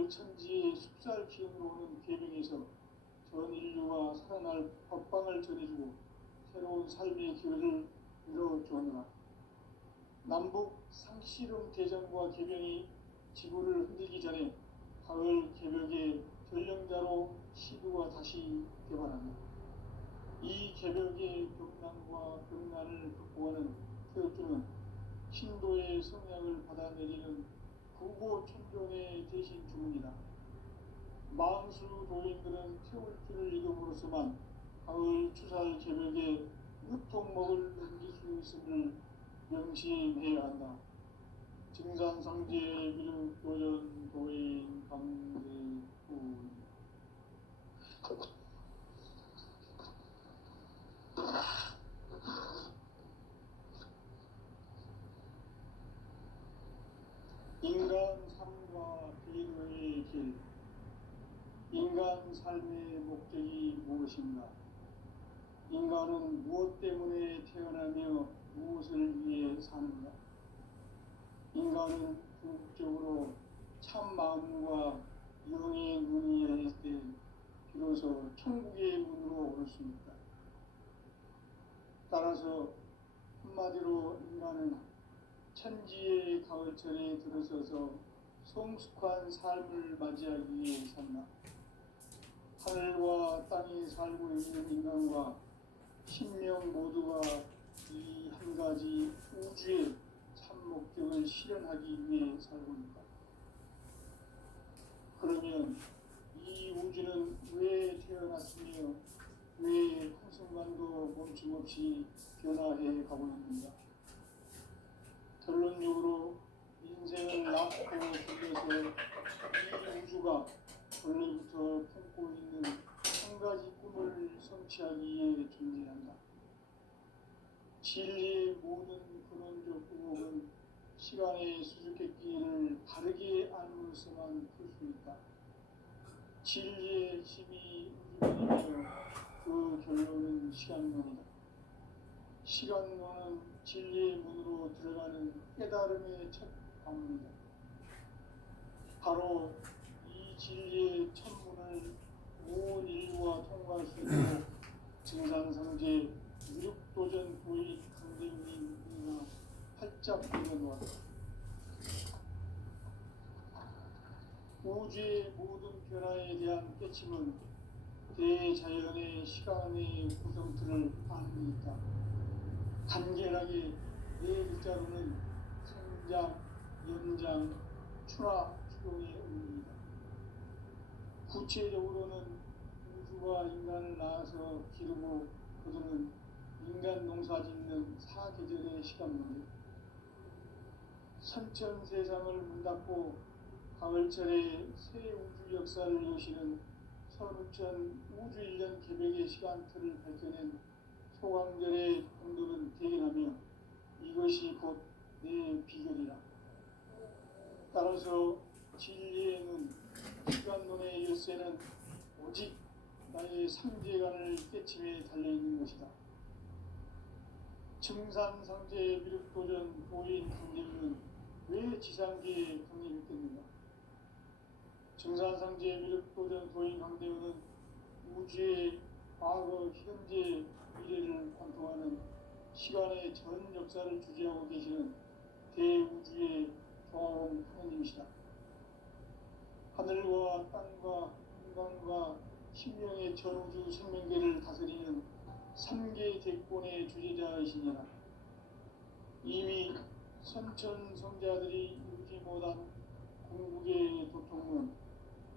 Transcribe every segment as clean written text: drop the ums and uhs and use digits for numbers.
가을 천지의 숲살 기운으로 오는 계명에서 전 인류가 살아날 법방을 전해주고 새로운 삶의 기회를 열어주느라. 남북 상씨름 대전과 개병이 지구를 흔들기 전에 가을 개벽의 전령자로 시두가 다시 개발합니다. 이 개벽의 벽난과 벽난을 극복하는 태엽주는 신도의 성향을 받아내리는 구고천존의 대신 주문이다. 망수 도인들은 태울주를 이름으로서만 가을 추살 개벽에 유통목을 넘길 수 있음을 명심해야 한다. 증산상제 미륵 도전 도인 강대구. 인간 삶과 배려의 길. 인간 삶의 목적이 무엇인가? 인간은 무엇 때문에 태어나며 무엇을 위해 사는가? 인간은 궁극적으로 참 마음과 영의 눈이 열릴 때 비로소 천국의 문으로 오를 수 있다. 따라서 한마디로 인간은 천지의 가을철에 들어서서 성숙한 삶을 맞이하기 위해 산다. 하늘과 땅에 살고 있는 인간과 신명 모두가 이 한 가지 우주의 참 목적을 실현하기 위해 살고 있다. 그러면 이 우주는 왜 태어났으며 왜 한순간도 멈춤없이 변화해 가고 있는가? 결론적으로 인생을 낳고 죽여서 이 우주가 원래부터 품고 있는 한 가지 꿈을 성취하기 위해 존재한다. 진리의 모든 근원적 의혹은 시간의 수수께끼를 바르게 알므로서만 풀 수 있다. 진리의 힘이 우주론이며 그 결론은 시간론이다. 시간론은 진리의 문으로 들어가는 깨달음의 첫 관문이다. 바로 이 진리의 첫문을 온 인류가 통과할 수 있도록 증산상제 미륵도전 도인 강대민이가 활짝 열어놓았다. 우주의 모든 변화에 대한 깨침은 대자연의 시간의 구성틀을 아는 있다. 간결하게 네 글자로는 생장, 연장, 추락, 추동의 의미이다. 구체적으로는 우주가 인간을 낳아서 기르고 거두는 인간 농사 짓는 사계절의 시간문이다. 선천 세상을 문 닫고 가을철에 새 우주 역사를 여시는 선우천 우주 1년 개벽의 시간틀을 밝혀낸 소강절의 공덕은 대견하며 이것이 곧 내 비결이라. 따라서 진리에는 시간론의 열쇠는 오직 나의 상제관을 깨침에 달려있는 것이다. 증산상제 미륵도전 도인 강림은 왜 지상계에 강림했겠는가? 증산상제 미륵도전 도인 강대우는 우주의 과거, 현재, 미래를 관통하는 시간의 전 역사를 주재하고 계시는 대우주의 종합원 하느님이시다. 하늘과 땅과 인간과 신명의 전우주 생명계를 다스리는 3개 대권의 주제자이시니라. 이미 선천성자들이 이루지 못한 궁극의 도통은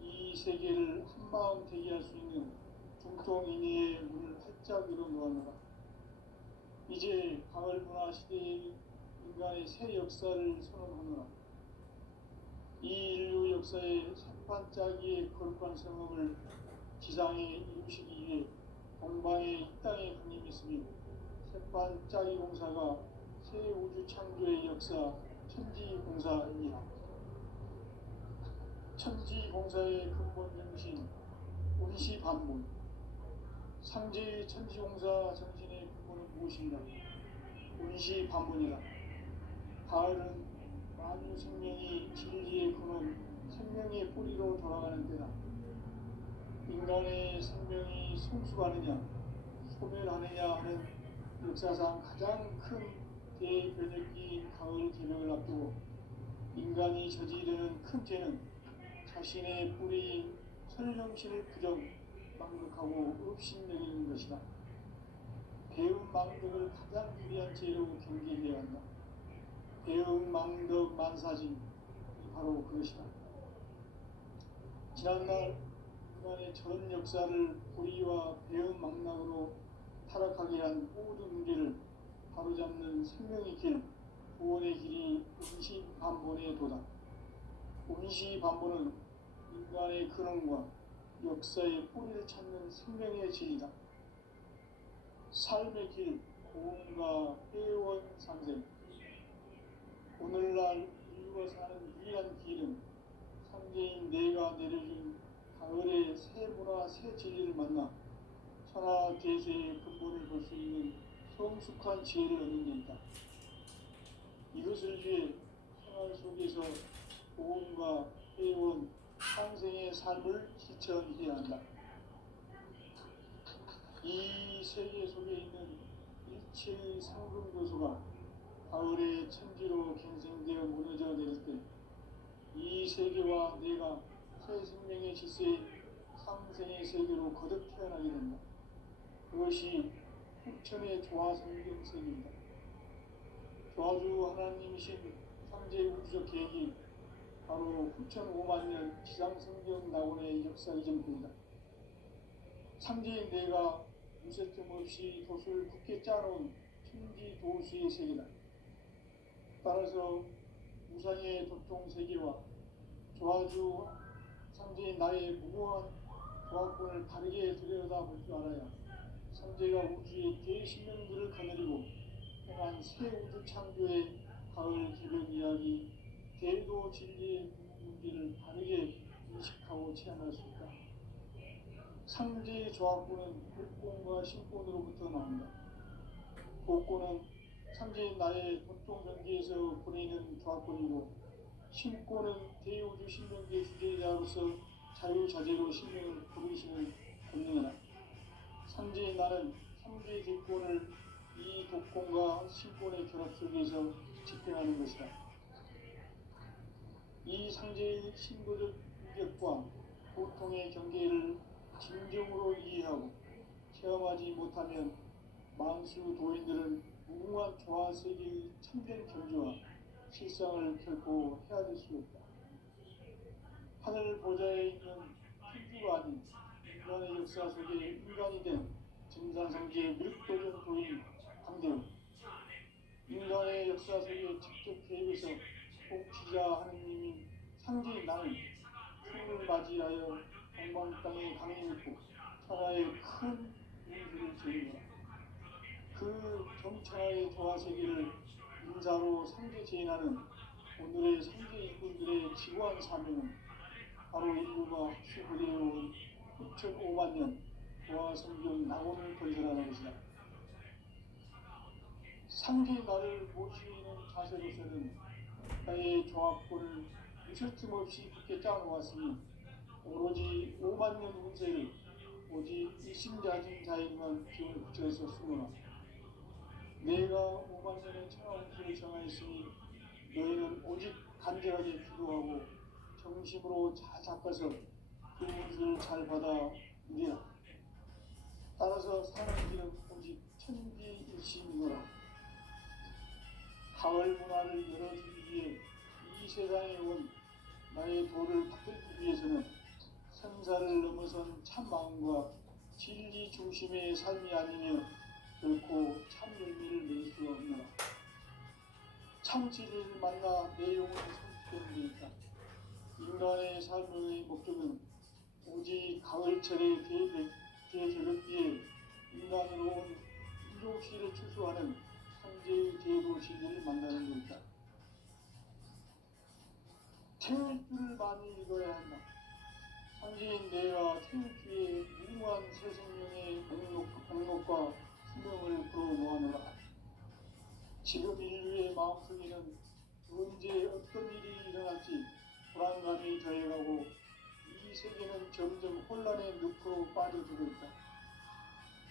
이 세계를 한마음 되게 할 수 있는 중통인의의 문을 활짝 열어놓았노라. 이제 가을 문화 시대의 인간의 새 역사를 선언하노라. 이 인류 역사의 새반짝이의 거룩한 성업을 지상에 이루시기 위해 동방의 이 땅에 강림했으며 새반짝이 공사가 새 우주 창조의 역사 천지공사입니다. 천지공사의 근본 정신 운시반문. 상제의 천지공사 정신의 근본은 무엇인가? 운시반문이다. 가을은 만유 생명이 진리의 근원, 생명의 뿌리로 인간의 생명이 성숙하느냐 소멸하느냐 하는 역사상 가장 큰 대변혁기인 가을 개벽을 앞두고 인간이 저지르는 큰 죄는 자신의 뿌리인 설명신을 부정, 망극하고 업신여기는 것이다. 배움 망덕을 가장 유리한 죄로 경계해야 한다. 배움 망덕 만사진 바로 그것이다. 지난날 인간의 전 역사를 불의와 배움 망락으로 타락하게 한 모든 문제를 바로잡는 생명의 길, 구원의 길이 운시반본의 도다. 운시반본은 인간의 근원과 역사의 뿌리를 찾는 생명의 진리다. 삶의 길, 고음과 회원 상생. 오늘날 인류가 사는 유일한 길은 상제인 내가 내려준 가을의 새 문화, 새 진리를 만나 천하 계세의 근본을 볼 수 있는 성숙한 지혜를 얻는 데 있다. 이것을 위해 생활 속에서 고음과 회원, 상생의 삶을 실천해야 한다. 이 세계 속에 있는 일체의 상승교수가 가을의 천지로 갱생되어 무너져 내릴 때 이 세계와 내가 새 생명의 질서의 상생의 세계로 거듭 태어나게 된다. 그것이 후천의 조화성경 세계입니다. 조화주 하나님이신 창제 우주적 계획이 바로 후천 5만 년 지상성경 낙원의 역사 이전입니다. 창제인 내가 무쇠점 없이 돛을 굳게 짜놓은 천지 도수의 세계다. 따라서 우상의 도통 세계와 조화주 창제인 나의 무모한 조화권을 다르게 들여다볼 줄 알아야 창제가 우주의 대신명들을 거느리고 행한 새 우주 창조의 가을 개벽 이야기, 대도 진리의 문제를 다르게 인식하고 체험할 수 있다. 상제의 조합구는 복권과 신권으로부터 나온다. 복권은 상제인 나의 보통 경계에서 보내는 조합권이고, 신권은 대우주 신명계 주제자로서 자유자재로 신명을 부르시는 권능이다. 상제인 나는 상제의 대권을 이 독권과 신권의 결합 속에서 집행하는 것이다. 이 상제의 신도적 유격과 보통의 경계를 진정으로 이해하고 체험하지 못하면 만수 도인들은 무궁한 조화세계의 참된 경주와 실상을 결코 헤아릴 수 없다. 하늘 보좌에 있는 천주가 아닌 인간의 역사 속에 인간이 된 증산성지의 밀도적 도인 강대우, 인간의 역사 속에 직접 개입해서 복지자 하느님인 상제인 나는 풍을 맞이하여 동방 땅에 강림했고 천하의 큰 인주를 제인하라. 그 정천하의 조화세계를 인자로 상제 제인하는 오늘의 상제 일꾼들의 지구한 사명은 바로 인류가 학수부대해온 6,500만 년 조화성경 낙원을 건설하는 것이다. 상제의 나를 모시는 자세로서는 나의 조합권을 유설틈 없이 굳게 짜놓았으니 오로지 5만 년 운세를 오직 일심자진 자에게만 기운을 붙여서 쓰노라. 내가 5만 년의 천하 운세를 정하였으니 너희는 오직 간절하게 기도하고 정심으로 잘 닦아서 그 운세를 잘 받아 누리라. 따라서 사는 길은 오직 천지일심이노라. 가을 문화를 열어주기 위해 이 세상에 온 나의 도를 받들기 위해서는 생사를 넘어선 참 마음과 진리 중심의 삶이 아니면 결코 참 열매를 낼 수 없노라. 참 진리를 만나 내 영혼이 성숙되는 데 있다. 인간의 삶의 목적은 오직 가을철의 대개벽기에 인간으로 온 인종시를 추수하는 상제의 대도 진리를 만나는 데 있다. 태일주를 많이 읽어야 한다. 상제인 내가 태일주의 무궁한 새 생명의 목록과 수명을 불어모아노라. 지금 인류의 마음속에는 언제 어떤 일이 일어날지 불안감이 더해가고 이 세계는 점점 혼란의 늪으로 빠져들고 있다.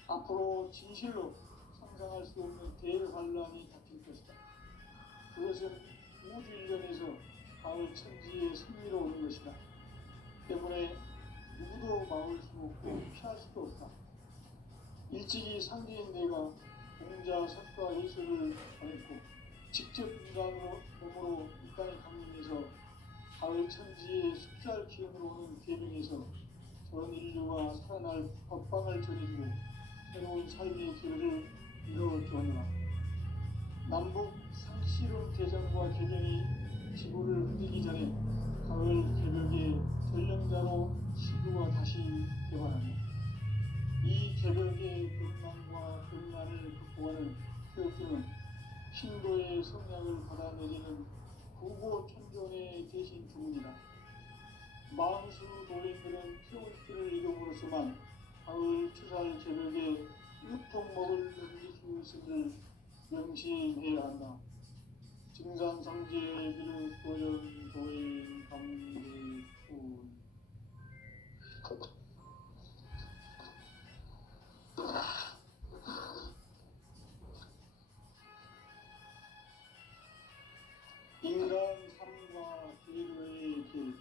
앞으로 진실로 상상할 수 없는 대환란이 닥칠 것이다. 그것은 우주 일련에서 가을 천지의 승리로 오는 것이다. 때문에 누구도 막을 수 없고 피할 수도 없다. 일찍이 상제인 내가 공자 석가 예술을 전했고 직접 인간으로 몸으로 이 땅에 강림해서 가을 천지의 숫살 기운으로 오는 계명에서 전 인류가 살아날 법방을 전해주고 새로운 삶의 기회를 이뤄주었노라. 남북 상실혼 개정과 개정이 지구를 흔들기 전에 가을 개벽의 전령자로 지구가 다시 개관한다. 이 개벽의 근망과 근란을 극복하는 태엽수는 신도의 성약을 받아내리는 구고천존의 대신 주문이다. 만수 노인들은 태울길을 이름으로서만 가을 추살 개벽에 유통 먹을 넘길 수 있음을 명심해야 한다. 증산상제 비루 도연 도인 강대군 인간 삶과 계도의 길.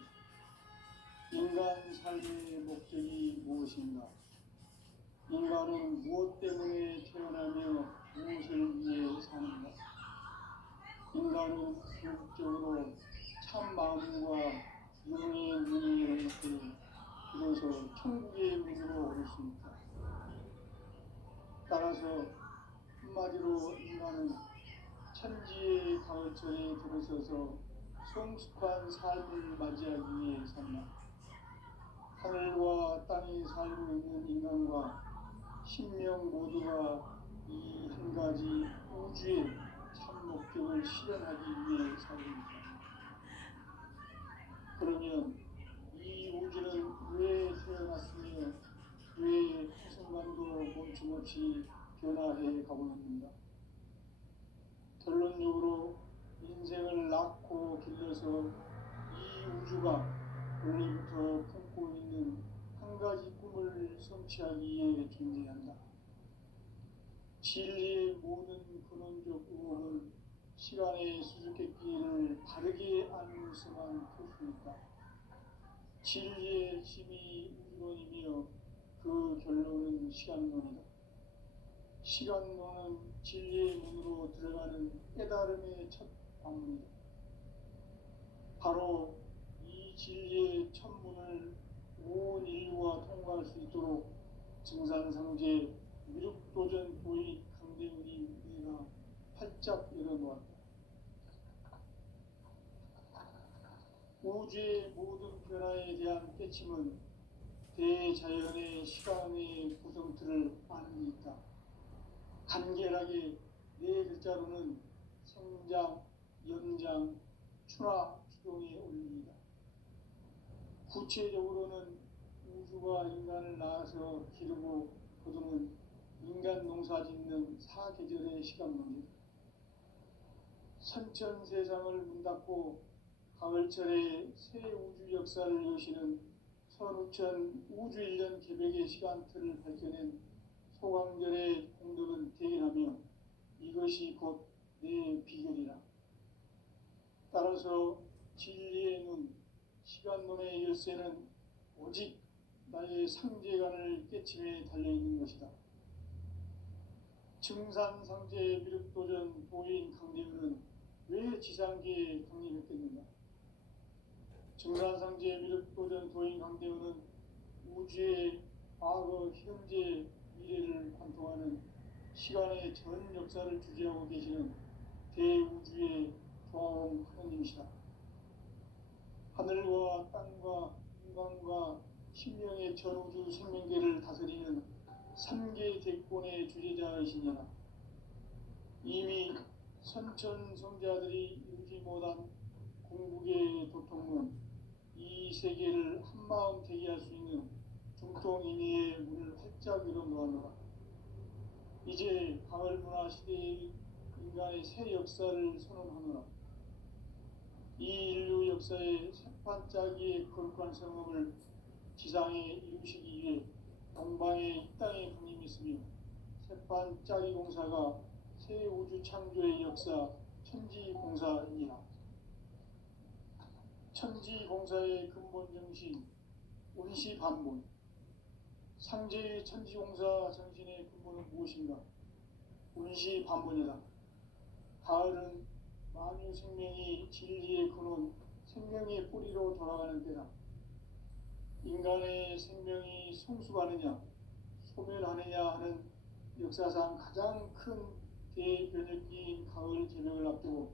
인간 삶의 목적이 무엇인가? 인간은 무엇 때문에 태어나며 무엇을 위해 사는가? 인간은 궁극적으로 참 마음과 용의 문을 열을 때 비로소 천국의 문으로 오를 수 있다. 따라서 한마디로 인간은 천지의 가을철에 들어서서 성숙한 삶을 맞이하기 위해 산다. 하늘과 땅에 살고 있는 인간과 신명 모두가 이 한 가지 우주의 참 목적을 실현하기 위해 살고 있다. 그러면 이 우주는 왜 태어났으며 왜 한순간도 멈춤없이 변화해 가고 있는가? 결론적으로 인생을 낳고 길러서 이 우주가 원래부터 품고 있는 한 가지 꿈을 성취하기 위해 존재한다. 진리의 모든 근원적 의혹은 시간의 수수께끼를 바르게 알면서만 풀 수 있다. 진리의 핵심이 우주론이며 그 결론은 시간론이다. 시간론은 진리의 문으로 들어가는 깨달음의 첫 방문이다. 바로 이 진리의 첫 문을 온 인류가 통과할 수 있도록 증산상제 미륵도전 도의 강대훈이 내가 활짝 열어놓았다. 우주의 모든 변화에 대한 깨침은 대자연의 시간의 구성틀을 아는 데 있다. 간결하게 네 글자로는 생장, 연장, 추나 추동의 원리이다. 구체적으로는 우주가 인간을 낳아서 기르고 거두는 인간 농사 짓는 사계절의 시간론이다. 선천세상을 문닫고 가을철에 새 우주 역사를 여시는 선우천 우주일년 개벽의 시간틀을 밝혀낸 소강절의 공덕은 대견하며 이것이 곧 내 비결이라. 따라서 진리의 눈, 시간론의 열쇠는 오직 나의 상제관을 깨침에 달려있는 것이다. 증산상제 미륵도전 도인 강대훈은 왜 지상계에 강림했겠는가? 증산상제 미륵도전 도인 강대훈은 우주의 과거, 현재, 미래를 관통하는 시간의 전 역사를 주재하고 계시는 대우주의 조화홍 하느님이시다. 하늘과 땅과 인간과 신명의 전우주 생명계를 다스리는 삼계 대권의 주재자이시니라. 이미 선천성자들이 이루지 못한 공국의 도통은 이 세계를 한마음 되게 할 수 있는 중통인의의 문을 활짝 열어놓았노라. 이제 가을 문화 시대의 인간의 새 역사를 선언하노라. 이 인류 역사의 새판짜기의 거룩한 성험을 지상에 이루시기 위해 동방에 이 땅에 분임이 있으며 새판 짜기 공사가 새 우주 창조의 역사 천지공사이니라. 천지공사의 근본 정신 운시반본. 상제의 천지공사 정신의 근본은 무엇인가? 운시반본이다. 가을은 만유 생명이 진리의 근원 생명의 뿌리로 돌아가는 때다. 인간의 생명이 성숙하느냐 소멸하느냐 하는 역사상 가장 큰 대변혁기인 가을 개명을 앞두고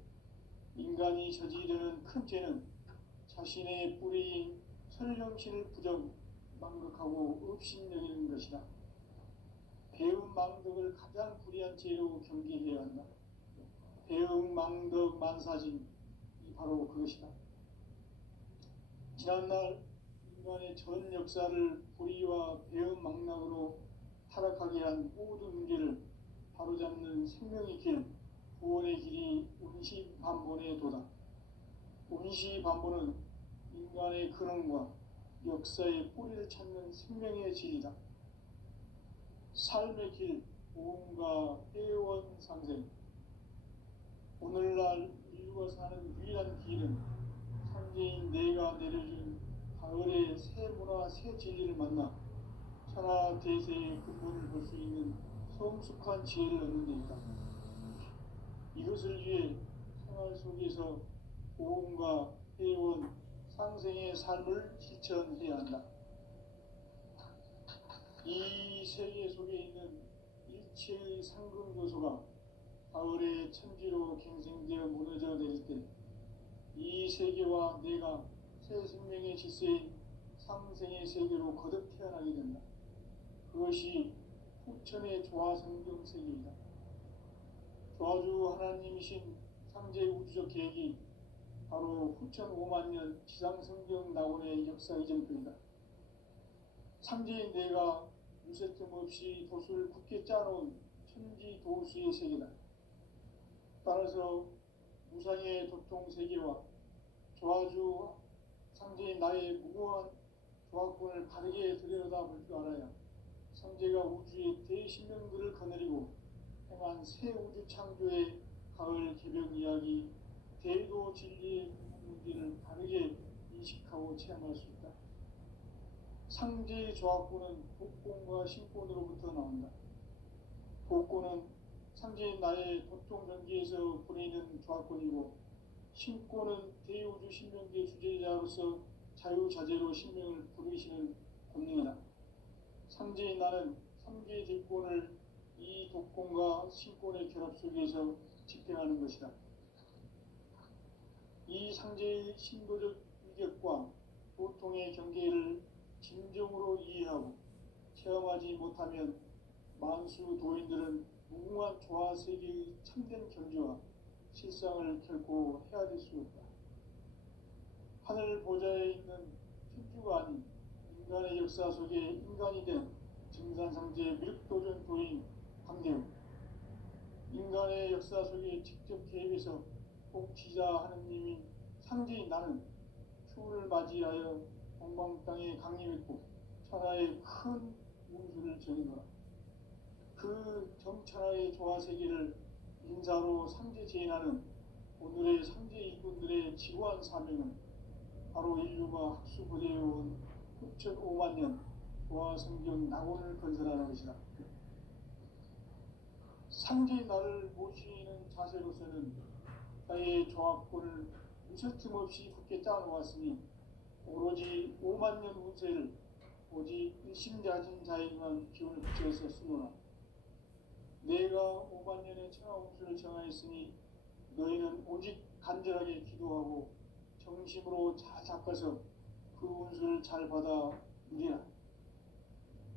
인간이 저지르는 큰 죄는 자신의 뿌리인 설령신을 부정 망극하고 업신여기는 것이다. 배움 망덕을 가장 불의한 죄로 경계해야 한다. 배움 망덕 만사진 이 바로 그것이다. 지난날 인간의 전 역사를 불의와 배움 망락으로 타락하게 한 모든 문제를 바로잡는 생명의 길, 구원의 길이 운시반본의 도다. 운시반본은 인간의 근원과 역사의 뿌리를 찾는 생명의 질이다. 삶의 길, 보험과 회원상생. 오늘날 인류가 사는 유일한 길은 상제인 내가 내려준 가을의 새 문화, 새 진리를 만나 천하 대세의 근본을 볼 수 있는 성숙한 지혜를 얻는 데 있다. 이것을 위해 생활 속에서 보험과 회원, 상생의 삶을 실천해야 한다. 이 세계 속에 있는 일체의 상금 요소가 가을의 천지로 갱생되어 무너져 내릴 때 이 세계와 내가 새 생명의 질서인 상생의 세계로 거듭 태어나게 된다. 그것이 후천의 조화성경 세계이다. 조화주 하나님이신 상제 우주적 계획이 바로 후천 5만 년 지상성경 낙원의 역사 이전표이다. 상제인 내가 유세틈 없이 도수를 굳게 짜놓은 천지 도수의 세계다. 따라서 무상의 도통 세계와 조화주 상제인 나의 무고한 조화권을 바르게 들여다볼 줄 알아야 상제가 우주의 대신명들을 거느리고 행한 새 우주 창조의 가을 개벽 이야기 대도 진리의 문제를 바르게 인식하고 체험할 수 있다. 상제의 조화권은 복권과 신권으로부터 나온다. 복권은 상제인 나의 도통 전기에서 보내는 조화권이고 신권은 대우주 신명계 주제자로서 자유자재로 신명을 부르시는 권능이다. 상제인 나는 3개 대권을 이 독권과 신권의 결합 속에서 집행하는 것이다. 이 상제의 신도적 위격과 도통의 경계를 진정으로 이해하고 체험하지 못하면 만수 도인들은 무궁한 조화세계의 참된 경지와 실상을 결코 헤아릴 수 없다. 하늘 보좌에 있는 천주가 아닌 인간의 역사 속에 인간이 된 증산상제 밀도전 도인 강대우. 인간의 역사 속에 직접 개입해서 복지자 하느님인 상제인 나는 추운을 맞이하여 동방 땅에 강림했고 천하의 큰 운수를 전해노라. 그 정천하의 조화세계를 인사로 상제 제인하는 오늘의 상제 일꾼들의 지구한 사명은 바로 인류가 학수부대해온 후천 5만 년 조화성경 낙원을 건설하는 것이다. 상제인 나를 모시는 자세로서는 나의 조화권을 무설틈 없이 굳게 짜놓았으니 오로지 5만 년 운세를 오직 일심자진 자에게만 기운을 붙여서 쓰노라. 내가 5만 년의 천하 운수를 정하였으니 너희는 오직 간절하게 기도하고 정심으로 잘 닦아서 그 운수를 잘 받아 누리라.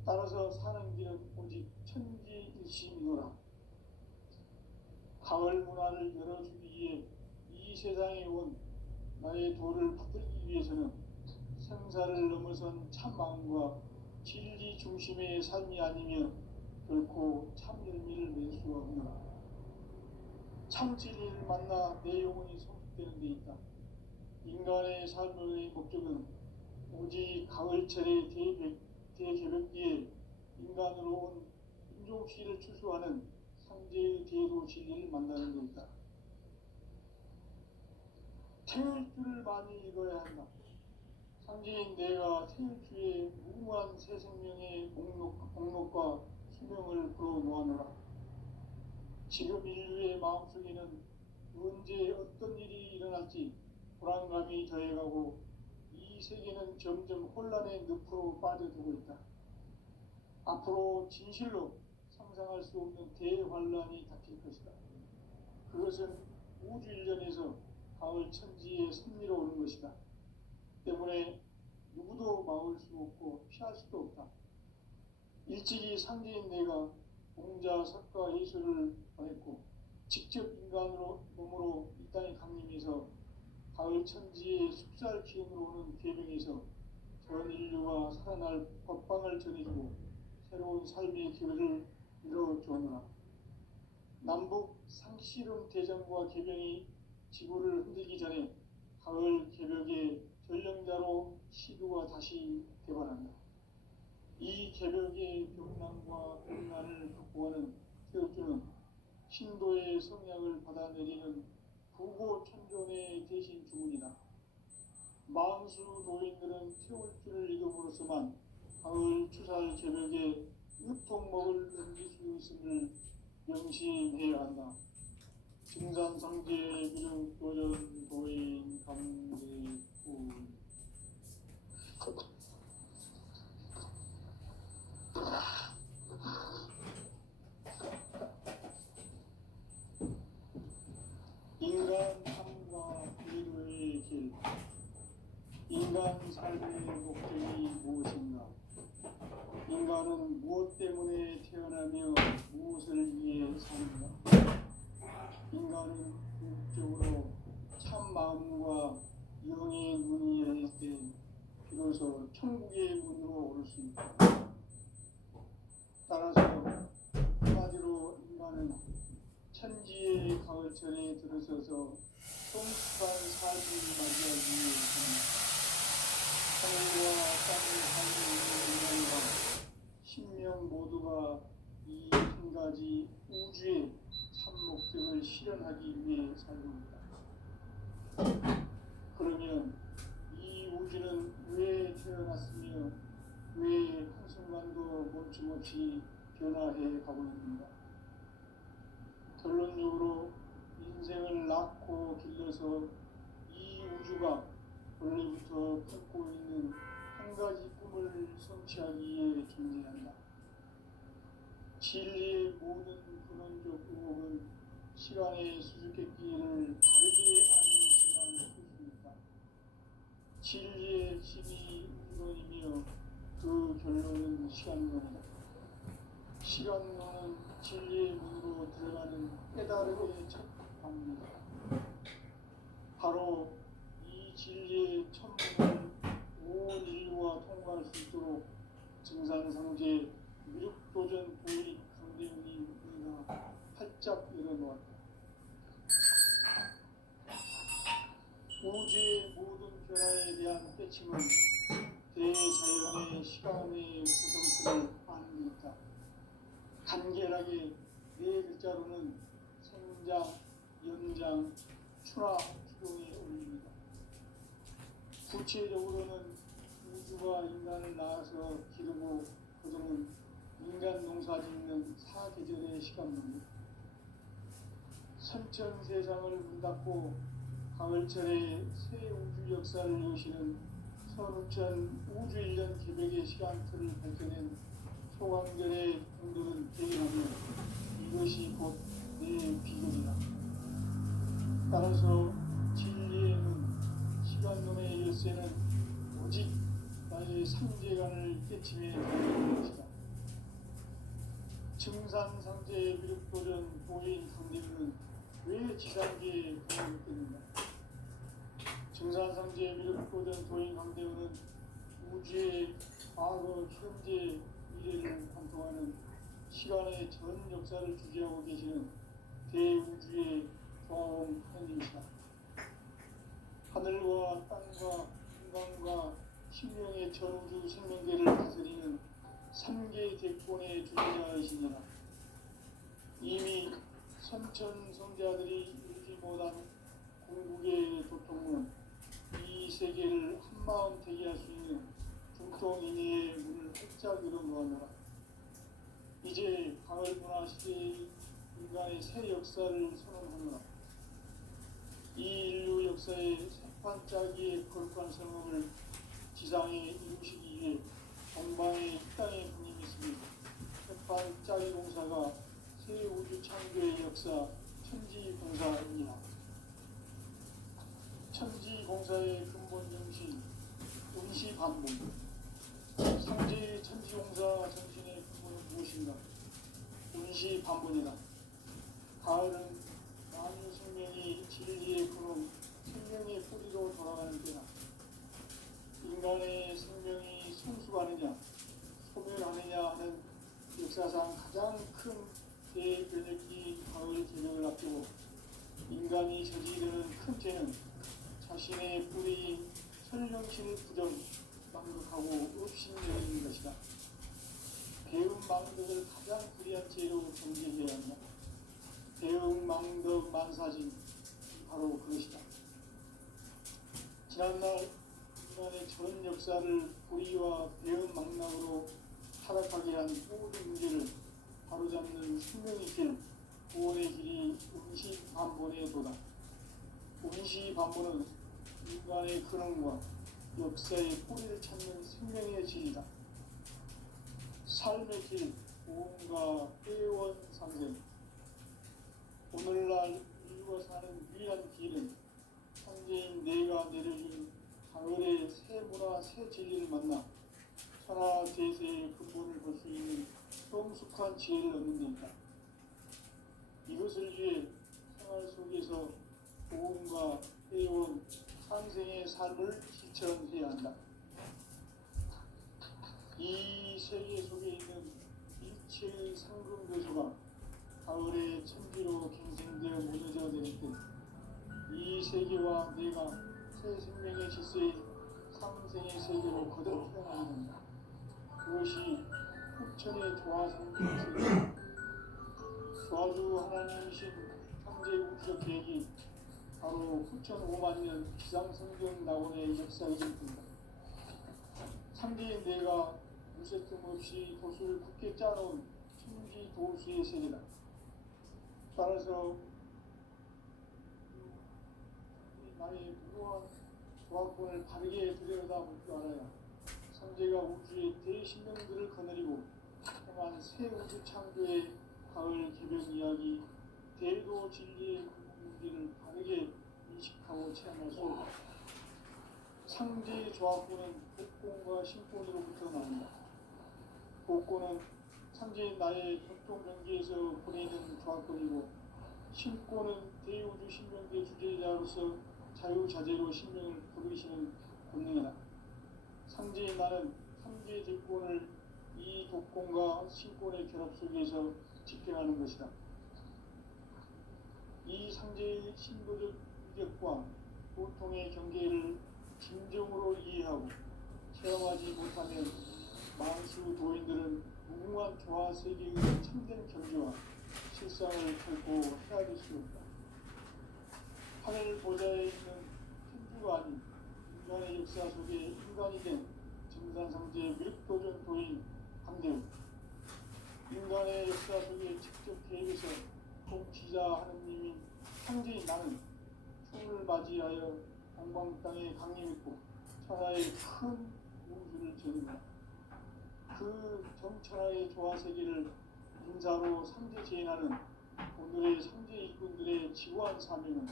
따라서 사는 길은 오직 천지일심이노라. 가을 문화를 열어주기 위해 이 세상에 온 나의 도를 붙들기 위해서는 생사를 넘어선 참 마음과 진리 중심의 삶이 아니면 결코 참 열매를 낼 수가 없노라. 참 진리를 만나 내 영혼이 성숙되는 데 있다. 인간의 삶의 목적은 오직 가을철의 대개벽기에 인간으로 온 인종시를 추수하는 상제의 대도 진리를 만나는 것이다. 태일주를 많이 읽어야 한다. 상제인 내가 태일주의 무궁한 새 생명의 목록과 수명을 불어놓아노라. 지금 인류의 마음속에는 언제 어떤 일이 일어날지 불안감이 더해가고 이 세계는 점점 혼란의 늪으로 빠져들고 있다. 앞으로 진실로 상상할 수 없는 대환란이 닥칠 것이다. 그것은 우주 일련에서 가을 천지의 섭리로 오는 것이다. 때문에 누구도 막을 수 없고 피할 수도 없다. 일찍이 상제인 내가 공자, 석가, 예수를 보냈고 직접 인간으로 몸으로 이 땅에 강림해서 가을 천지의 숲살 기운으로 오는 계명에서 전 인류가 살아날 법방을 전해주고 새로운 삶의 기회를 이뤄주었노라. 남북 상씨름 대전과 계명이 지구를 흔들기 전에 가을 개벽의 전령자로 시도가 다시 개발한다. 이 개벽의 병난과 공난을 극복하는 태울주는 신도의 성약을 받아내리는 부고천존의 대신 주문이다. 만수 도인들은 태울주를 읽음으로써만 가을 추살 개벽에 으통먹을 넘길 수 있음을 명심해야 한다. 증산상제 미륵 도전 도인 강제군 인간 삶과 인류의 길. 인간 삶의 목적이 무엇인가? 인간은 무엇 때문에 태어나며 무엇을 위해 사는가? 인간은 궁극적으로 참 마음과 영의 눈이 열릴 때 비로소 천국의 문으로 오를 수 있다. 따라서 한마디로 인간은 천지의 가을철에 들어서서 성숙한 삶을 맞이하기 위해서는 하늘과 땅을 살고 있는 인간과 신명 모두가 이 한 가지 우주의 참 목적을 실현하기 위해 살고 있다. 그러면 이 우주는 왜 태어났으며 왜 한순간도 멈춤없이 변화해 가고 있는가? 결론적으로 인생을 낳고 길러서 이 우주가 원래부터 품고 있는 한 가지 꿈을 성취하기 위해 존재한다. 진리의 모든 근원적 의혹은 시간의 수수께끼를 다르게 알면서만 풀 수 있다. 진리의 핵심이 우주론이며 그 결론은 시간론이다. 시간론은 진리의 문으로 들어가는 깨달음의 첫 방문이다. 바로 이 진리의 천문을 온 인류가 통과할 수 있도록 증산상제 미륵도전 도인 강대훈이가 활짝 열어놓았다. 우주의 모든 변화에 대한 깨침은 대자연의 시간의 구성틀을 아는 데 있다. 간결하게 네 글자로는 생장, 연장, 추나 추동에 올립니다. 구체적으로는 우주가 인간을 낳아서 기르고 거두는 인간 농사 짓는 사계절의 시간입니다. 선천 세상을 문 닫고 가을철에 새 우주 역사를 여시는 선우천 우주 1년 개벽의 시간틀을 밝혀낸 소강전의 공들은 대견하며 이것이 곧 내 비전이다. 따라서 진리의 눈, 시간론의 열쇠는 오직 나의 상제관을 깨침해 가는 것이다. 증산상제 미륵도전 도인 강림은 왜 지상계에 도움을 줬는가? 증산상제 미륵도전 도인 강대우는 우주의 과거, 현재, 미래를 관통하는 시간의 전 역사를 주재하고 계시는 대우주의 종하나님이시다. 하늘과 땅과 인간과 신명의 전우주 생명계를 다스리는 삼계 대권의 주제자이시니라. 이미 선천 성자들이 이루지 못한 궁극의 도통은 이 세계를 한마음 되게 할 수 있는 중통인의 문을 활짝 열어놓았노라. 이제 가을 문화 시대의 인간의 새 역사를 선언하노라. 이 인류 역사의 새판짜기의 거룩한 성업을 지상에 이루시기 위해 동방의 땅에 분임했으니 새판짜기 공사가 새 우주 창조의 역사 천지공사입니다. 천지공사의 근본 정신 운시반복. 상제의 천지공사 정신의 근본은 무엇인가? 운시반복이다. 가을은 만유 생명이 진리의 근원, 생명의 뿌리로 돌아가는 때다. 인간의 생명이 성숙하느냐, 소멸하느냐 하는 역사상 가장 큰 대변혁기 가을 개명을 앞두고 인간이 저지르는 큰 죄는 자신의 뿌리인 설령신을 부정, 망극하고 업신여긴 것이다. 배움 망덕을 가장 불의한 죄로 정죄해야 한다. 배움 망덕 만사진, 바로 그것이다. 지난날 인간의 전 역사를 불의와 배움 망락으로 타락하게 한 모든 문제를 바로잡는 생명의 길, 구원의 길이 운시반본의 도다. 운시반본은 인간의 근원과 역사의 뿌리를 찾는 생명의 길이다. 삶의 길, 보험과 회원 상생. 오늘날 인류가 사는 유일한 길은 창조인 내가 내려준 가을의 새 문화, 새 진리를 만나 천하 대세의 근본을 볼 수 있는 성숙한 지혜를 얻는 데 있다. 이것을 위해 생활 속에서 보험과 회원, 상생의 삶을 실천해야 한다. 이 세계 속에 있는 일체의 상금 교수가 가을의 천지로 갱생되어 무너져 내릴 때 이 세계와 내가 새 생명의 질서인 상생의 세계로 거듭 태어나게 된다. 그것이 후천의 조화성경이다. 조화주 하나님이신 창제 우주적 계획이 바로 후천 5만년 지상성경 낙원의 역사이길 뿐이다. 창조인 내가 무쇠 틈 없이 도수를 굳게 짜놓은 천지 도수의 세계다. 따라서 나의 무모한 조합권을 바르게 들여다볼 줄 알아야 성제가 우주의 대신명들을 거느리고 행한 새 우주 창조의 가을 개변 이야기, 대도 진리의 문제를 바르게 인식하고 체험할 수 있다. 상제의 조합권은 복권과 신권으로부터 나온다. 복권은 상제인 나의 전통 경계에서 보내는 조합권이고, 신권은 대우주 신명대 주제자로서 자유자재로 신명을 부르시는 본능이다. 상제인 나는 상제 대권을 이 독권과 신권의 결합 속에서 집행하는 것이다. 이 상제의 신도적 위력과 보통의 경계를 진정으로 이해하고 체험하지 못하면 만수 도인들은 무궁한 조화 세계의 참된 경지와 실상을 결코 헤아릴 수 없다. 하늘 보좌에 있는 천주가 아닌 인간의 역사 속에 인간이 된 정산상제의 밀도전 도인 강대우. 인간의 역사 속에 직접 개입해서 통치자 하느님인 상제인 나는 춤을 맞이하여 동방 땅에 강림했고 천하의 큰 우주를 전한다. 그 정천하의 조화 세계를 인사로 상제 제인하는 오늘의 상제 일꾼들의 지구한 사명은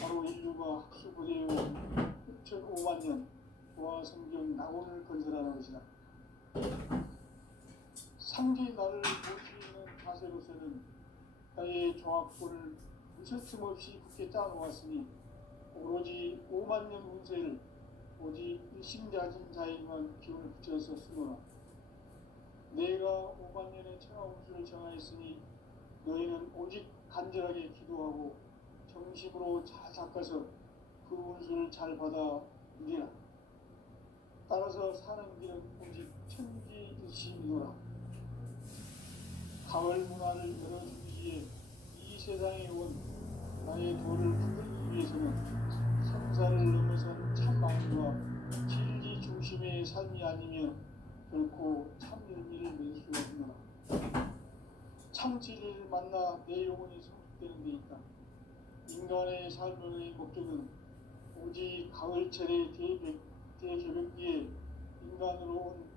바로 인류가 학수고대해온 6,5만 년 조화 성경 낙원을 건설하는 것이다. 상제의 나를 모시는 자세로서는 나의 조합권을 무쇠틈 없이 굳게 짜놓았으니 오로지 5만 년 운세를 오직 일심자진 자에게만 기운을 붙여서 쓰노라. 내가 5만 년의 천하 운수를 정하였으니 너희는 오직 간절하게 기도하고 정심으로 잘 닦아서 그 운수를 잘 받아 누리라. 따라서 사는 길은 오직 천지듯이 노라. 가을 문화를 열어주기 위해 이 세상에 온 나의 도를 붙들기 위해서는 성사를 넘어선 참 마음과 진리 중심의 삶이 아니며 결코 참 열매를 맺을 수 없노라. 참 진리를 만나 내 영혼이 성숙되는 데 있다. 인간의 삶의 목적은 오직 가을철의 대개벽기에 인간으로 온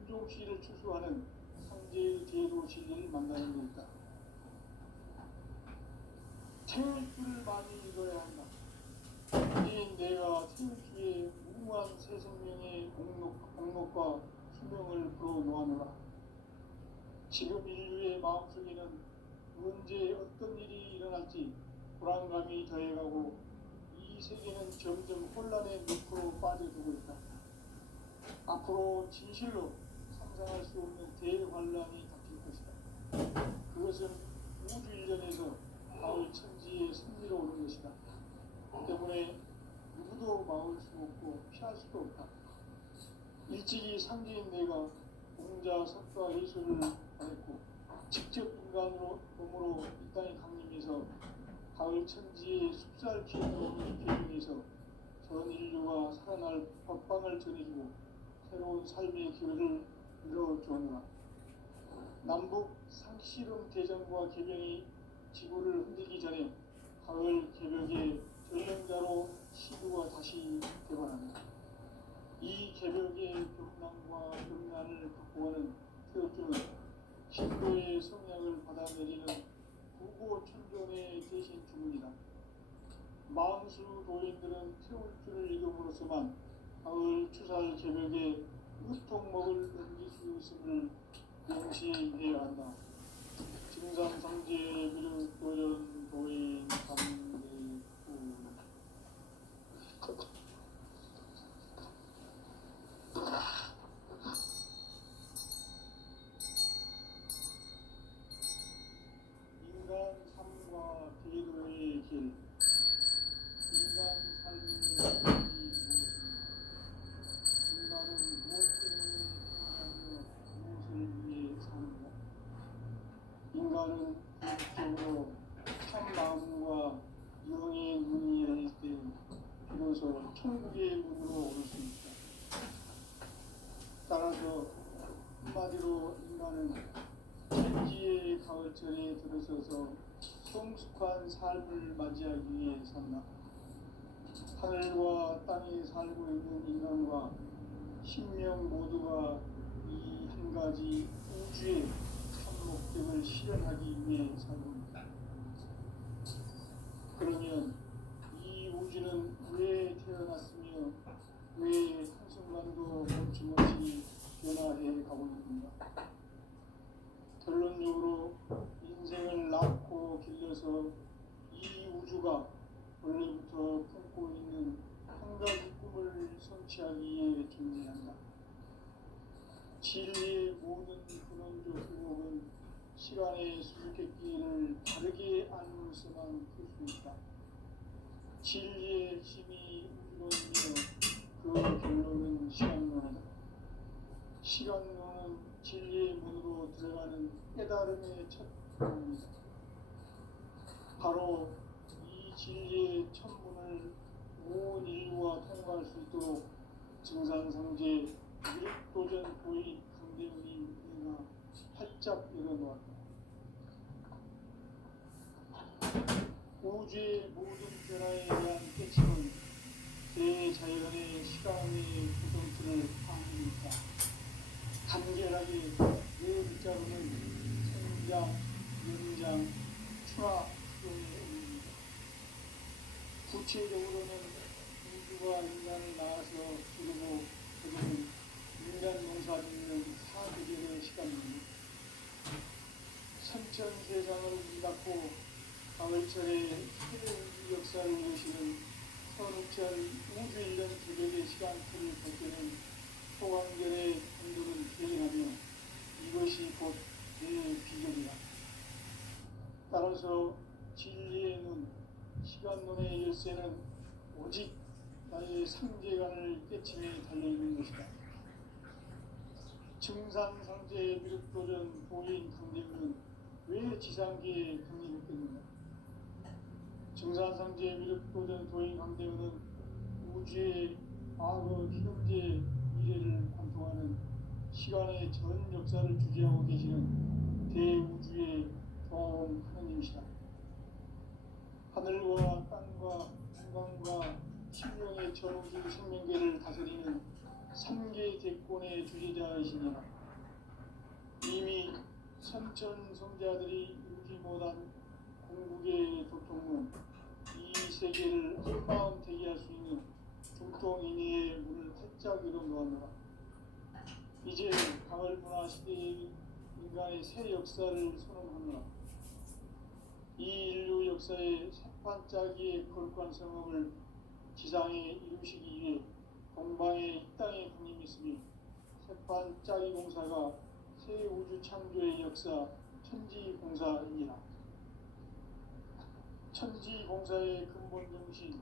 인종씨를 추수하는 상제의 제도 진리를 만나는 데 있다. 태울주를 많이 읽어야 한다. 이제 내가 태울주의 무모한 새 생명의 공록과 수명을 불어놓아노라. 지금 인류의 마음속에는 언제 어떤 일이 일어날지 불안감이 더해가고 이 세계는 점점 혼란의 늪으로 빠져들고 있다. 앞으로 진실로 상상할 수 없는 대환란이 닥칠 것이다. 그것은 우주 일련에서 가을 천지의 승리로 오는 것이다. 때문에 누구도 막을 수 없고 피할 수도 없다. 일찍이 상제인 내가 공자, 석가, 예수를 받았고 직접 인간으로 몸으로 이 땅에 강림해서 가을 천지의 숲살 기운으로 배경에서 전 인류가 살아날 법방을 전해주고 새로운 삶의 기회를 열어주었노라. 남북 상씨름 대전과 개병이 지구를 흔들기 전에 가을 개벽의 전령자로 시구가 다시 되관한다. 이 개벽의 벽난과 벽난을 극복하는 태울주는 신도의 성약을 받아내리는 구고천존의 대신 주문이다. 망수 도인들은 태울주를 읽음으로써만 가을 추살 개벽에 우통목을 넘길 수 있음을 명시해야 한다. 증산상제 비륵도전 도인 감대구 인간 삶과 대도의 길. 인간 삶의 길이 무엇인가? 인간은 무엇 때문에 태어나며 무엇을 위해 사는가? 인간은 궁극적으로 참 마음과 영의 눈이 열릴 때 비로소 천국의 문으로 오를 수 있다. 따라서 한마디로 인간은 천지의 가을철에 들어서서 성숙한 삶을 맞이하기 위해 산다. 하늘과 땅에 살고 있는 인간과 신명 모두가 이 한 가지 우주의 참 목적을 실현하기 위해 살고 있다. 그러면 이 우주는 왜 태어났으며 왜 한순간도 멈춤없이 변화해 가고 있는가? 결론적으로 인생을 낳고 길러서 이 우주가 원래부터 품고 있는 한 가지 꿈을 성취하기 위해 존재한다. 진리의 모든 근원적 의혹은 시간의 수수께끼를 바르게 알므로서만 풀 수 있다. 진리의 힘이 우주론이며 그 결론은 시간론이다. 시간론은 진리의 문으로 들어가는 깨달음의 첫 문입니다. 바로 이 진리의 첫 문을 온 인류가 통과할 수 있도록 증산상제 미륵도전 고인 강대훈이 내가 활짝 열어놓았다. 우주의 모든 변화에 대한 깨침은 대자연의 시간의 구성틀을 파악합니다. 간결하게 네 글자로는 생장, 연장, 출하, 수용의 의미입니다. 구체적으로는 우주가 인간을 낳아서 기르고 그들은 인간 농사 짓는 사계절의 시간입니다. 선천 세상을 문닫고 가을철에 새우주 역사를 이루시는 선우철 우주 1년 개벽의 시간틀을 벗겨낸 소강절의 감동을 기억하며 이것이 곧 내 비전이다. 따라서 진리의 눈, 시간론의 열쇠는 오직 나의 상제관을 깨침에 달려있는 것이다. 증산상제 미륵도전 도인 강대우는 왜 지상계에 강림했겠는가? 증산상제 미륵도전 도인 강대우는 우주의 과거, 현재, 미래를 관통하는 시간의 전 역사를 주재하고 계시는 대우주의 조화원 하나님이시다. 하늘과 땅과 인간과 신령의 전우주 생명계를 다스리는 삼계 대권의 주제자이시니라. 이미 선천성자들이 이루지 못한 공국의 도통은 이 세계를 한마음 되게 할 수 있는 중통인의의 문을 활짝 열어놓았노라. 이제 가을 문화 시대의 인간의 새 역사를 선언하노라. 이 인류 역사의 새판짜기의 거룩한 성업을 지상에 이루시기 위해 동방에 이 땅에 군림했으니 새판짜기 공사가 새 우주 창조의 역사 천지공사입니다. 천지공사의 근본 정신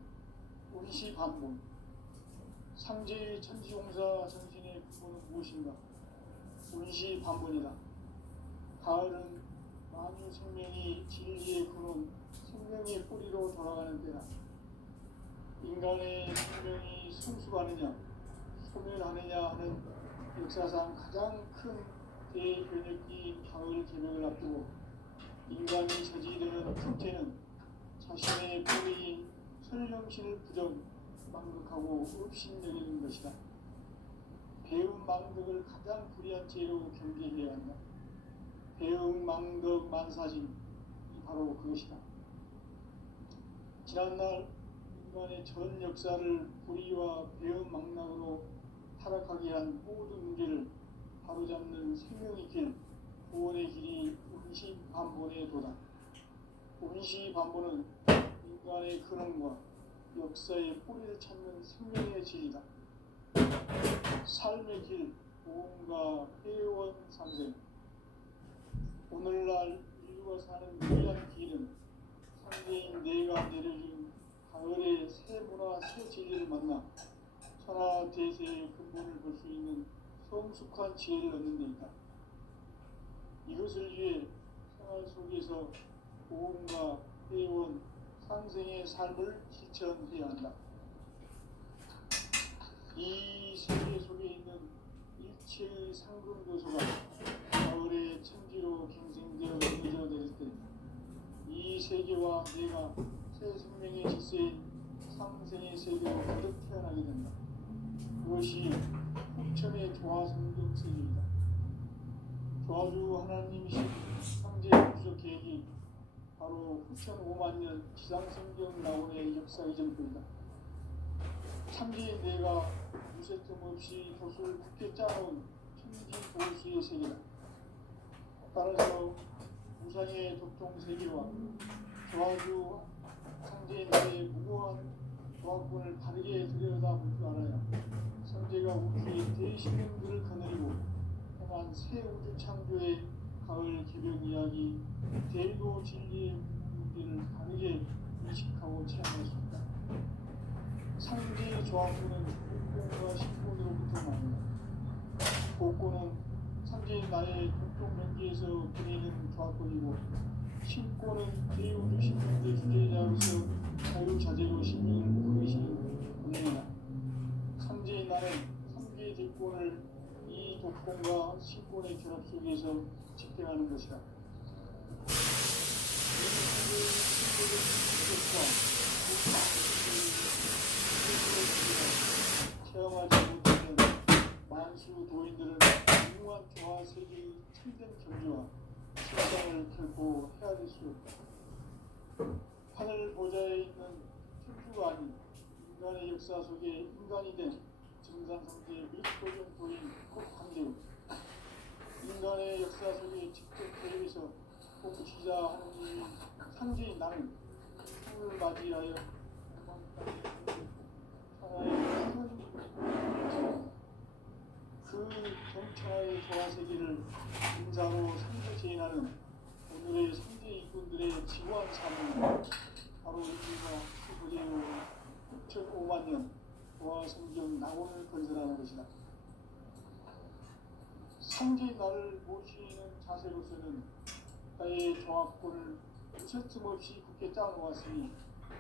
운시반본. 상제의 천지공사 정신의 근본은 무엇인가? 운시반본이다. 가을은 만유 생명이 진리의 근원, 생명의 뿌리로 돌아가는 때다. 인간의 생명이 성숙하느냐, 소멸하느냐 하는 역사상 가장 큰 대변혁기인 가을 개벽을 앞두고 인간이 저지르는 큰 죄는 자신의 뿌리인 설령신을 부정, 망극하고 업신여기는 것이다. 배움 망덕을 가장 불의한 죄로 경계해야 한다. 배움 망덕 만사진이 바로 그것이다. 지난날 인간의 전 역사를 불의와 배움 망락으로 타락하게 한 모든 문제를 바로잡는 생명의 길, 구원의 길이 운시반본의 도다. 운시반본은 인간의 근원과 역사의 뿌리를 찾는 생명의 길이다. 삶의 길, 보험과 회원 상생. 오늘날 인류가 사는 유일한 길은 상대인 내가 내려준 가을의 새 문화, 새 진리를 만나 천하 대세의 근본을 볼 수 있는 성숙한 지혜를 얻는 데 있다. 이것을 위해 생활 속에서 보험과 회원, 상생의 삶을 실천해야 한다. 이 세계 속에 있는 일체의 상금교소가 가을의 천지로 갱생되어 이어져 내릴 때 이 세계와 내가 새 생명의 질서인 상생의 세계로 거듭 태어나게 된다. 그것이 후천의 조화성경 세계이다. 조화주 하나님이신 상제 우주적 계획이 바로 후천 5만 년 지상성경 나온의 역사 이전부이다. 참지인 내가 무쇠점 없이 돛을 굳게 짜놓은 천지보수의 세계다. 따라서 무상의 도통 세계와 조화주 상제인 내의 무고한 조화권을 다르게 들여다볼 줄 알아야 상제가 우주의 대신능들을 거느리고 행한 새 우주 창조의 가을 개벽 이야기, 대도 진리의 문제를 다르게 인식하고 체험할 수 있다. 상제의 조화권은 복권과 신권으로부터 나옵니다. 복권은 상제인 나의 공통 명기에서 보내는 조화권이고, 신권은 대우주 신명대 주제자로서 자유자재로 신명을 보내시는 운명이다. 상제인 나는 3개의 대권을 이 독권과 신권의 결합 속에서 집행하는 것이다. 체험하지 못하는 만수 도인들은 무궁한 조화 세계의 참된 경지와 실상을 결코 헤아릴 수 없다. 하늘 보좌에 있는 천주가 아닌 인간의 역사 속에 인간이 된 증산상제의 밀도전 도인 곧 강대우. 인간의 역사 속에 직접 개입해서 공치자 하느님이 상제인 나는 꿈을 맞이하여 하나의 그 경천하의 조화세계를 인자로 상제 재인하는 오늘의 상제 일꾼들의 지구한 삶은 바로 인류가 수고되어 6,5만 년 조화성경 낙원을 건설하는 것이다. 황제 나를 모시는 자세로서는 나의 정화권을 무쇠틈 없이 굳게 짜놓았으니